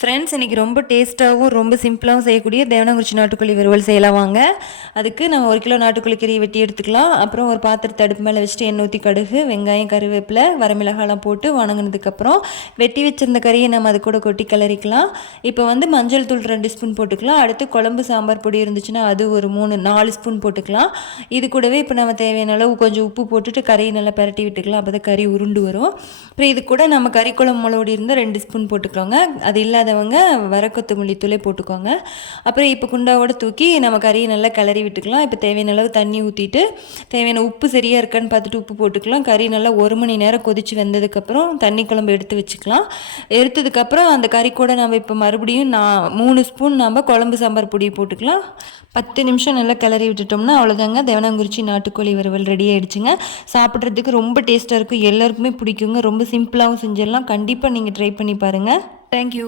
Friends, இன்றைக்கி ரொம்ப டேஸ்ட்டாகவும் ரொம்ப சிம்பிளாகவும் செய்யக்கூடிய தேவனாங்குறிச்சி நாட்டுக்கோழி வறுவல் செய்யலாம் வாங்க. அதுக்கு நம்ம 1 கிலோ நாட்டுக்கோழி கறியை வெட்டி எடுத்துக்கலாம். அப்புறம் ஒரு பாத்திரத்தை அடுப்பு மேலே வச்சுட்டு எண்ணெய் ஊற்றி கடுகு, வெங்காயம், கருவேப்பிலை, வரமிளகாலாம் போட்டு வணங்கினதுக்கப்புறம் வெட்டி வச்சிருந்த கறியை நம்ம அது கூட கொட்டி கிளறிக்கலாம். இப்போ மஞ்சள் தூள் 2 ஸ்பூன் போட்டுக்கலாம். அடுத்து குழம்பு சாம்பார் பொடி இருந்துச்சுன்னா அது ஒரு 4 ஸ்பூன் போட்டுக்கலாம். இது கூடவே இப்போ நம்ம தேவையான அளவு கொஞ்சம் உப்பு போட்டுட்டு கறியை நல்லா பரட்டி விட்டுக்கலாம். அப்போ தான் கறி உருண்டு வரும். அப்புறம் இது கூட நம்ம கறி குழம்பு மிளகுடி இருந்தால் 2 ஸ்பூன் போட்டுக்கோங்க. அது இல்லாதவங்க வரக்கொத்தமல்லி தூளே போட்டுக்கோங்க. அப்புறம் இப்போ குண்டாவோட தூக்கி நம்ம கறியை நல்லா கிளறி விட்டுக்கலாம். இப்போ தேவையான அளவு தண்ணி ஊற்றிட்டு தேவையான உப்பு சரியாக இருக்கான்னு பார்த்துட்டு உப்பு போட்டுக்கலாம். கறி நல்லா 1 மணி நேரம் கொதித்து வெந்ததுக்கப்புறம் தண்ணி குழம்பு எடுத்து வச்சுக்கலாம். எடுத்ததுக்கப்புறம் அந்த கறி கூட நம்ம இப்போ மறுபடியும் 3 ஸ்பூன் நம்ம குழம்பு சாம்பார் பொடி போட்டுக்கலாம். 10 நிமிஷம் நல்லா கிளறி விட்டுட்டோம்னா அவ்வளோதாங்க, தேவனாங்குறிச்சி நாட்டுக்கோழி வறுவல் ரெடி ஆகிடுச்சுங்க. சாப்பிட்றதுக்கு ரொம்ப டேஸ்ட்டாக இருக்கும், எல்லாருக்குமே பிடிக்குங்க. ரொம்ப சிம்பிளாகவும் செஞ்சிடலாம். கண்டிப்பாக நீங்கள் ட்ரை பண்ணி பாருங்கள். தேங்க்யூ.